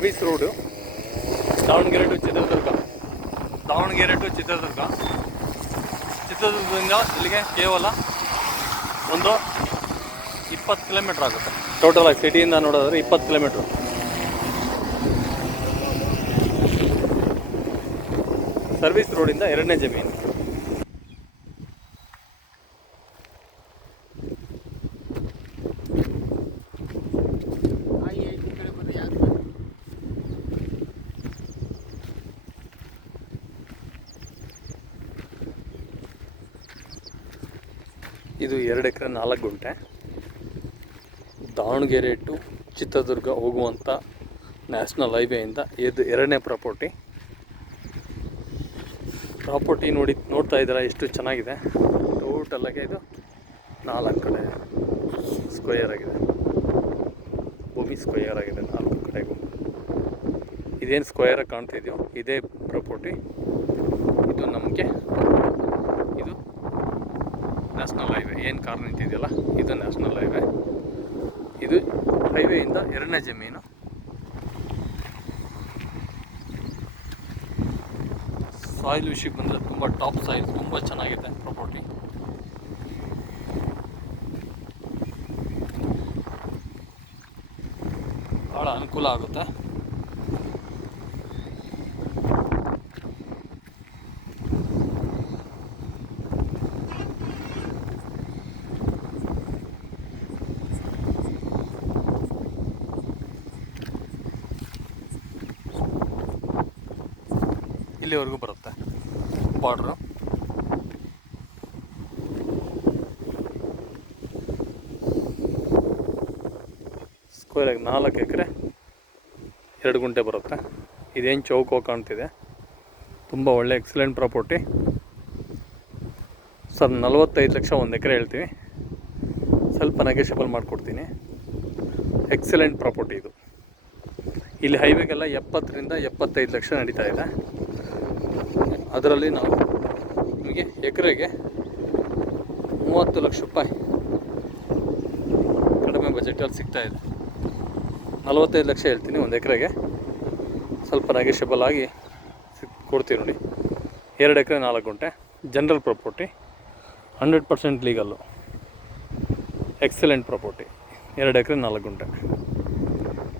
Service road Davanagere to Chitradurga. ಚಿತ್ರದುರ್ಗದಿಂದ ಇಲ್ಲಿಗೆ ಕೇವಲ ಒಂದು 20 ಕಿಲೋಮೀಟ್ರ್ ಆಗುತ್ತೆ. ಟೋಟಲ್ ಆಗಿ ಸಿಟಿಯಿಂದ ನೋಡೋದಾದ್ರೆ 20 ಕಿಲೋಮೀಟ್ರು. ಸರ್ವಿಸ್ ರೋಡಿಂದ 2ನೇ ಜಮೀನು. ಇದು 2 ಎಕರೆ 4 ಗುಂಟೆ ದಾವಣಗೆರೆ ಟು ಚಿತ್ರದುರ್ಗ ಹೋಗುವಂಥ ನ್ಯಾಷನಲ್ ಹೈವೇಯಿಂದ ಇದು 2ನೇ ಪ್ರಾಪರ್ಟಿ ನೋಡ್ತಾ ಇದ್ದೀರಾ ಎಷ್ಟು ಚೆನ್ನಾಗಿದೆ. ಟೋಟಲಾಗಿ ಇದು 4 ಕಡೆ ಸ್ಕ್ವೇರ್ ಆಗಿದೆ, ಭೂಮಿ ಸ್ಕ್ವೇರ್ ಆಗಿದೆ 4 ಕಡೆಗೂ. ಇದೇನು ಸ್ಕ್ವೇರಾಗಿ ಕಾಣ್ತಿದೆಯೋ ಇದೇ ಪ್ರಾಪರ್ಟಿ. ಇದು ನಮಗೆ ಇದು ನ್ಯಾಷನಲ್ ಹೈವೇ, ಏನು ಕಾರ್ ನಿಂತಿದೆಯಲ್ಲ ಇದು ನ್ಯಾಷನಲ್ ಹೈವೇ. ಇದು ಹೈವೇಯಿಂದ 2ನೇ ಜಮೀನು. ಸಾಯಿಲ್ ವಿಷಯಕ್ಕೆ ಬಂದರೆ ತುಂಬ ಟಾಪ್ ಸಾಯಿಲ್, ತುಂಬ ಚೆನ್ನಾಗಿದೆ ಪ್ರಾಪರ್ಟಿ. ಭಾಳ ಅನುಕೂಲ ಆಗುತ್ತೆ. ಇಲ್ಲಿವರೆಗೂ ಬರುತ್ತೆ ಬಾರ್ಡ್ರು. ಸ್ಕ್ವೇರಾಗಿ 4 ಎಕರೆ 2 ಗುಂಟೆ ಬರುತ್ತೆ. ಇದೇನು ಚೌಕ ಕಾಣ್ತಿದೆ, ತುಂಬ ಒಳ್ಳೆ ಎಕ್ಸಲೆಂಟ್ ಪ್ರಾಪರ್ಟಿ. ಸರ್ 45 ಲಕ್ಷ 1 ಎಕರೆ ಹೇಳ್ತೀವಿ, ಸ್ವಲ್ಪ ನೆಗೋಷಿಯಬಲ್ ಮಾಡಿಕೊಡ್ತೀನಿ. ಎಕ್ಸಲೆಂಟ್ ಪ್ರಾಪರ್ಟಿ ಇದು. ಇಲ್ಲಿ ಹೈವೇಗೆಲ್ಲ 70ರಿಂದ 75 ಲಕ್ಷ ನಡೀತಾ ಇದೆ. ಅದರಲ್ಲಿ ನಾವು ನಿಮಗೆ ಎಕರೆಗೆ 30 ಲಕ್ಷ ರೂಪಾಯಿ ಕಡಿಮೆ ಬಜೆಟಲ್ಲಿ ಸಿಗ್ತಾಯಿದೆ. 45 ಲಕ್ಷ ಹೇಳ್ತೀನಿ 1 ಎಕರೆಗೆ, ಸ್ವಲ್ಪ ನೆಗೋಷಿಯಬಲ್ ಆಗಿ ಕೊಡ್ತೀವಿ ನೋಡಿ. 2 ಎಕರೆ 4 ಗುಂಟೆ general property, 100% legal, excellent property. 2 ಎಕರೆ 4 ಗುಂಟೆ.